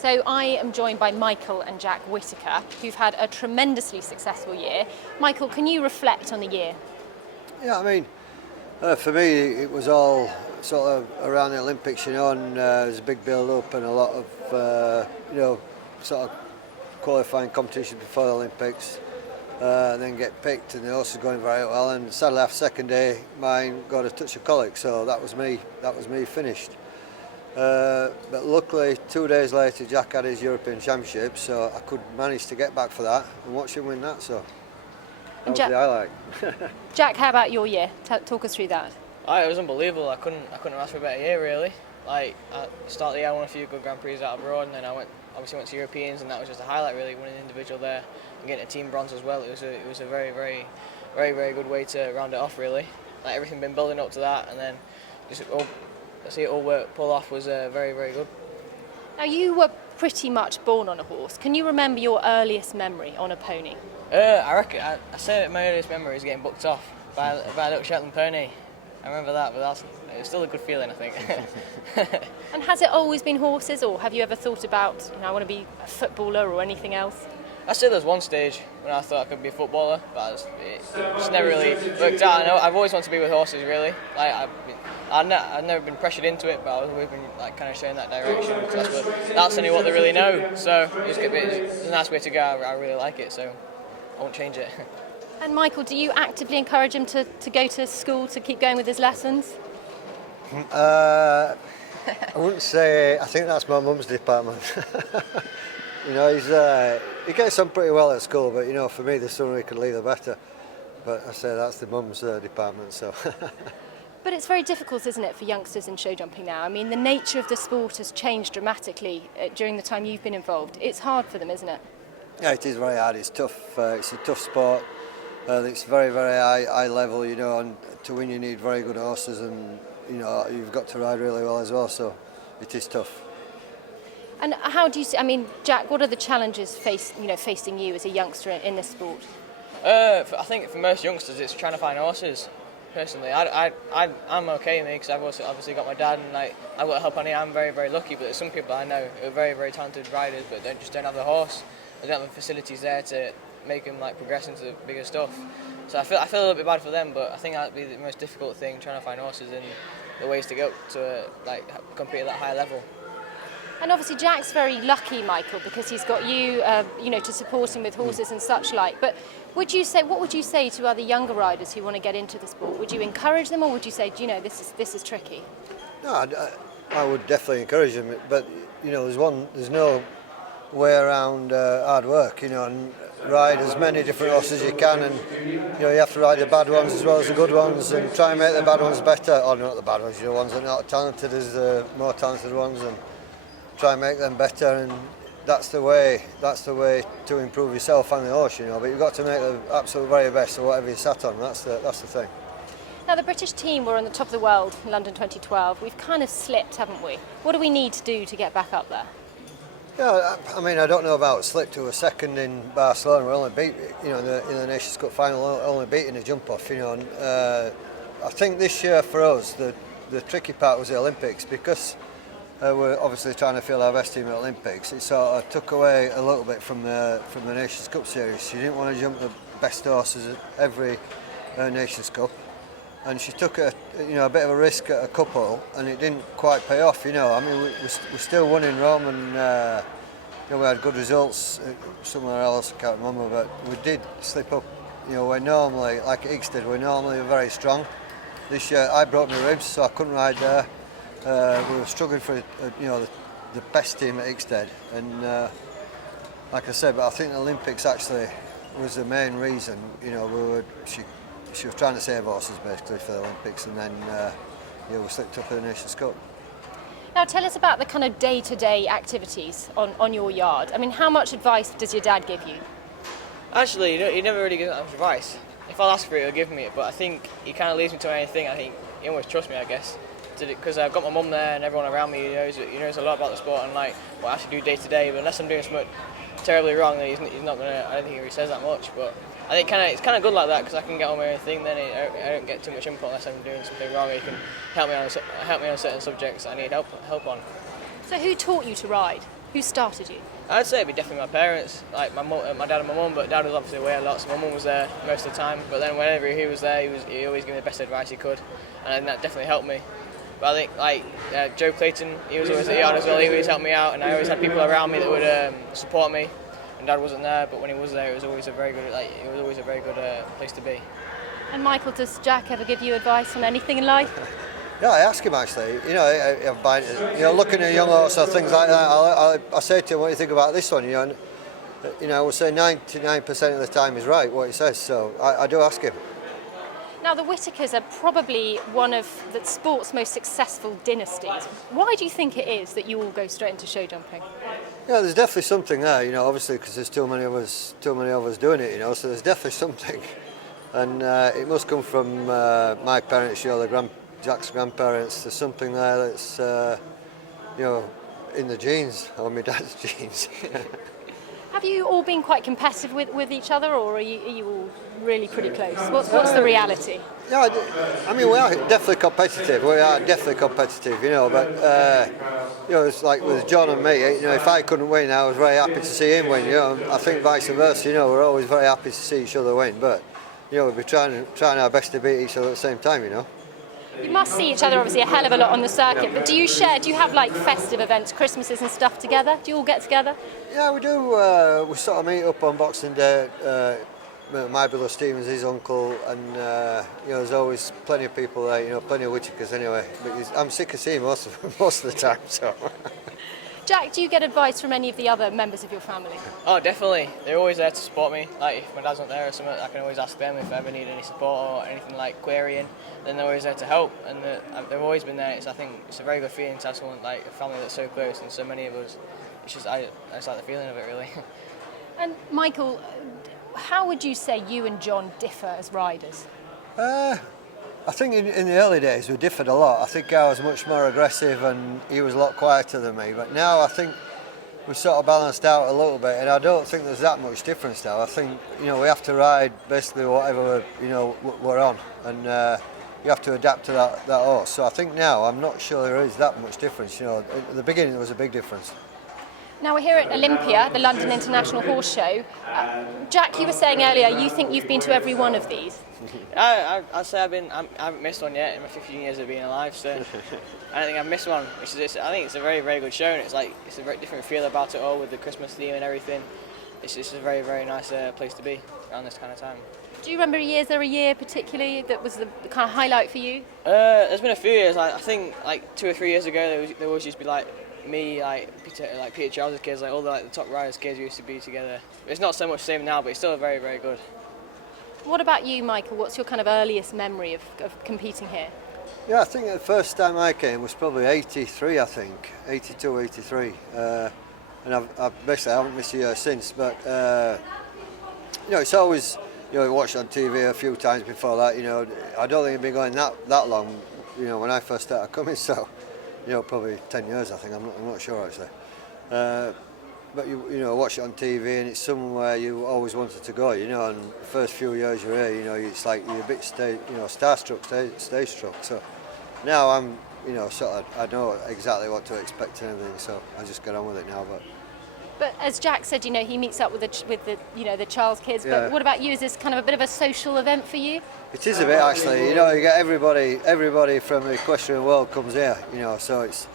So I am joined by Michael and Jack Whitaker, who've had a tremendously successful year. Michael, can you reflect on the year? Yeah, I mean, for me, it was all sort of around the Olympics, and there was a big build-up and a lot of, sort of qualifying competition before the Olympics, and then get picked, and the horse was going very well. And sadly, after second day, mine got a touch of colic, so that was me finished. But luckily, 2 days later, Jack had his European Championship, so I could manage to get back for that and watch him win that. So that was the highlight. Jack, how about your year? Talk us through that. It was unbelievable. I couldn't ask for a better year, really. Like, at the start of the year, I won a few good Grand Prix out abroad, and then I went to Europeans, and that was just a highlight, really, winning the individual there and getting a team bronze as well. It was a very, very, very, very good way to round it off, really. Like, everything been building up to that, and then just see it all pull off was very, very good. Now, you were pretty much born on a horse. Can you remember your earliest memory on a pony? I reckon I say that my earliest memory is getting booked off by a little Shetland pony. I remember that, but it's still a good feeling, I think. And has it always been horses, or have you ever thought about, I want to be a footballer or anything else? I say there's one stage when I thought I could be a footballer, but it just never really worked out. I've always wanted to be with horses, really. Like I've never been pressured into it, but I've always been like kind of showing that direction. That's only what they really know. So it's a nice way to go. I really like it, so I won't change it. And Michael, do you actively encourage him to go to school to keep going with his lessons? I wouldn't say. I think that's my mum's department. He gets on pretty well at school, but for me, the sooner he can leave, the better. But I say that's the mum's department. So. But it's very difficult, isn't it, for youngsters in show jumping now? I mean, the nature of the sport has changed dramatically during the time you've been involved. It's hard for them, isn't it? Yeah, it is very hard. It's tough. It's a tough sport. It's very, very high level, and to win you need very good horses, and you've got to ride really well as well. So it is tough. And how do you see? I mean, Jack, what are the challenges facing you as a youngster in this sport? I think for most youngsters, it's trying to find horses. Personally, I'm okay, because I've also obviously got my dad, and I've got help on here. I'm very, very lucky, but there's some people I know who are very, very talented riders, but they just don't have the horse. They don't have the facilities there to make them progress into the bigger stuff. So I feel a little bit bad for them, but I think that'd be the most difficult thing, trying to find horses and the ways to go to compete at that high level. And obviously Jack's very lucky, Michael, because he's got you, to support him with horses and such like. But what would you say to other younger riders who want to get into the sport? Would you encourage them, or would you say, this is tricky? No, I would definitely encourage them. But there's no way around hard work. And ride as many different horses as you can, and you have to ride the bad ones as well as the good ones, and try and make the bad ones better, or not the bad ones, ones that are not talented as the more talented ones, and try and make them better. And that's the way to improve yourself and the horse, but you've got to make the absolute very best of whatever you sat on. That's the thing. Now, the British team were on the top of the world in London 2012. We've kind of slipped, haven't we? What do we need to do to get back up there? Yeah, I mean, I don't know about slip to a second in Barcelona. We only beat, in the Nations Cup final, only beating a jump off, and I think this year for us, the tricky part was the Olympics, because we're obviously trying to fill our best team at Olympics. It sort of took away a little bit from the Nations Cup series. You didn't want to jump the best horses at every Nations Cup, and she took a bit of a risk at a couple, and it didn't quite pay off. I mean, we still won in Rome, and we had good results somewhere else. I can't remember, but we did slip up. We're normally, like at Ixted, we're normally very strong. This year I broke my ribs, so I couldn't ride there. We were struggling for the best team at Ixted, and like I said, but I think the Olympics actually was the main reason. She was trying to save horses basically for the Olympics, and then we slipped up in the Nations Cup. Now tell us about the kind of day-to-day activities on your yard. I mean, how much advice does your dad give you? Actually, he never really gives that much advice. If I'll ask for it, he'll give me it, but I think he kind of leaves me to anything. I think he almost trusts me, I guess, because I've got my mum there and everyone around me he knows a lot about the sport and what I should do day to day. But unless I'm doing something terribly wrong, then he's not gonna. I don't think he really says that much. But I think it's kind of good like that, because I can get on with anything. Then I don't get too much input unless I'm doing something wrong. He can help me on certain subjects I need help on. So who taught you to ride? Who started you? I'd say it'd be definitely my parents, like my dad and my mum, but Dad was obviously away a lot, so my mum was there most of the time. But then whenever he was there, he always gave me the best advice he could, and that definitely helped me. But I think Joe Clayton, he was always at the yard as well. He always helped me out, and I always had people around me that would support me. And Dad wasn't there, but when he was there, it was always a very good place to be. And Michael, does Jack ever give you advice on anything in life? Yeah, I ask him actually. Looking at young horse or things like that, I say to him, "What do you think about this one?" I would say 99% of the time he's right what he says. So I do ask him. Now, the Whitakers are probably one of the sport's most successful dynasties. Why do you think it is that you all go straight into show jumping? Yeah, there's definitely something there. Obviously because there's too many of us doing it. So there's definitely something, and it must come from my parents, Jack's grandparents. There's something there that's in the genes, or my dad's genes. Have you all been quite competitive with each other, or are you all really pretty close? What's the reality? Yeah, I mean, we are definitely competitive. But it's like with John and me. If I couldn't win, I was very happy to see him win. I think vice versa. We're always very happy to see each other win. But we'll be trying our best to beat each other at the same time. You must see each other obviously a hell of a lot on the circuit, but do you have like festive events, Christmases and stuff together? Do you all get together? Yeah, we do. We sort of meet up on Boxing Day. My brother Stephen's his uncle, and there's always plenty of people there. Plenty of Whitakers anyway. But I'm sick of seeing most of the time. So. Jack, do you get advice from any of the other members of your family? Oh, definitely. They're always there to support me. Like if my dad's not there or something, I can always ask them if I ever need any support or anything like querying. Then they're always there to help, and they've always been there. I think it's a very good feeling to have someone like a family that's so close and so many of us. It's just I just like the feeling of it really. And Michael, how would you say you and John differ as riders? I think in the early days we differed a lot. I think I was much more aggressive and he was a lot quieter than me. But now I think we've sort of balanced out a little bit, and I don't think there's that much difference now. I think we have to ride basically whatever we're on, and you have to adapt to that horse. So I think now I'm not sure there is that much difference. At the beginning there was a big difference. Now we're here at Olympia, the London International Horse Show. Jack, you were saying earlier you think you've been to every one of these. I'd say I haven't missed one yet in my 15 years of being alive, so I don't think I've missed one. I think it's a very, very good show, and it's a very different feel about it all with the Christmas theme and everything. It's a very, very nice place to be around this kind of time. Do you remember is there a year particularly that was the kind of highlight for you? There's been a few years. I think 2 or 3 years ago there always used to be me, Peter Charles' kids, all the top riders' kids used to be together. It's not so much the same now, but it's still very, very good. What about you, Michael? What's your kind of earliest memory of competing here? Yeah, I think the first time I came was probably 83, I think, 82, 83. And I haven't missed a year since, but it's always, watched on TV a few times before that, I don't think it'd been going that long, when I first started coming, so, probably 10 years, I think, I'm not sure actually. But you watch it on TV and it's somewhere you always wanted to go, and the first few years you're here, it's like you're a bit starstruck, stage struck. So now I'm, I know exactly what to expect and everything, so I just get on with it now. But as Jack said, he meets up with the Charles kids. Yeah. But what about you? Is this kind of a bit of a social event for you? It is a bit actually. You get everybody from the equestrian world comes here, so it's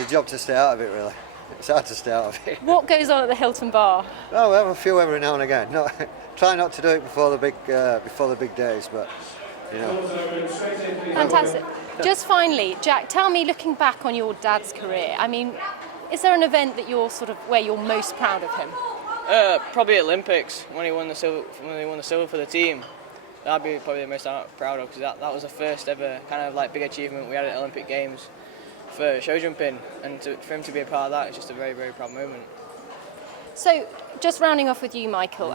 a job to stay out of it really. It's hard to stay out of it. What goes on at the Hilton Bar? Oh, we have a few every now and again. No, try not to do it before the big days, but Fantastic. Just finally, Jack, tell me, looking back on your dad's career, is there an event that where you're most proud of him? Probably Olympics when he won the silver for the team. That'd be probably the most I'm proud of, because that was the first ever kind of big achievement we had at Olympic Games for show jumping, and for him to be a part of that is just a very, very proud moment. So, just rounding off with you, Michael,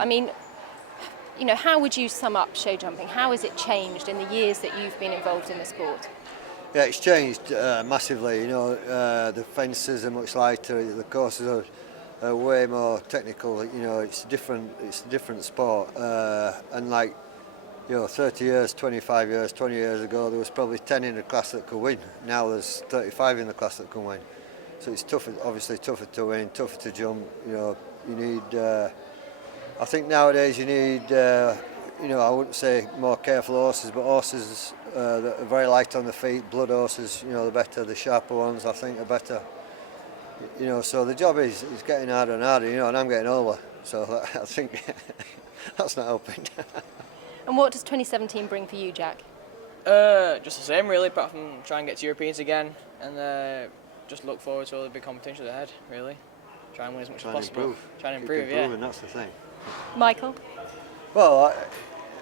how would you sum up show jumping? How has it changed in the years that you've been involved in the sport? Yeah, it's changed massively. The fences are much lighter, the courses are way more technical. It's a different sport, and 30 years, 25 years, 20 years ago, there was probably 10 in the class that could win. Now there's 35 in the class that can win. So it's tougher, obviously tougher to win, tougher to jump. You know, you need. I think nowadays you need. You know, I wouldn't say more careful horses, but horses that are very light on the feet, blood horses. You know, the better, the sharper ones, I think, are better. You know, so the job is getting harder and harder. You know, and I'm getting older, so I think that's not helping. And what does 2017 bring for you, Jack? Just the same, really, apart from try and get to Europeans again, and just look forward to all the big competitions ahead, really. Try and win as much as possible. Try and improve, Keep improving, that's the thing. Michael? Well,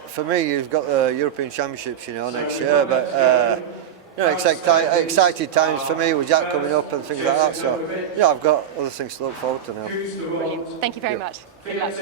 for me, you've got the European Championships, you know, next year, but you know, excited times for me with Jack coming up and things like that. So, yeah, I've got other things to look forward to now. Brilliant. Thank you very much. Good luck.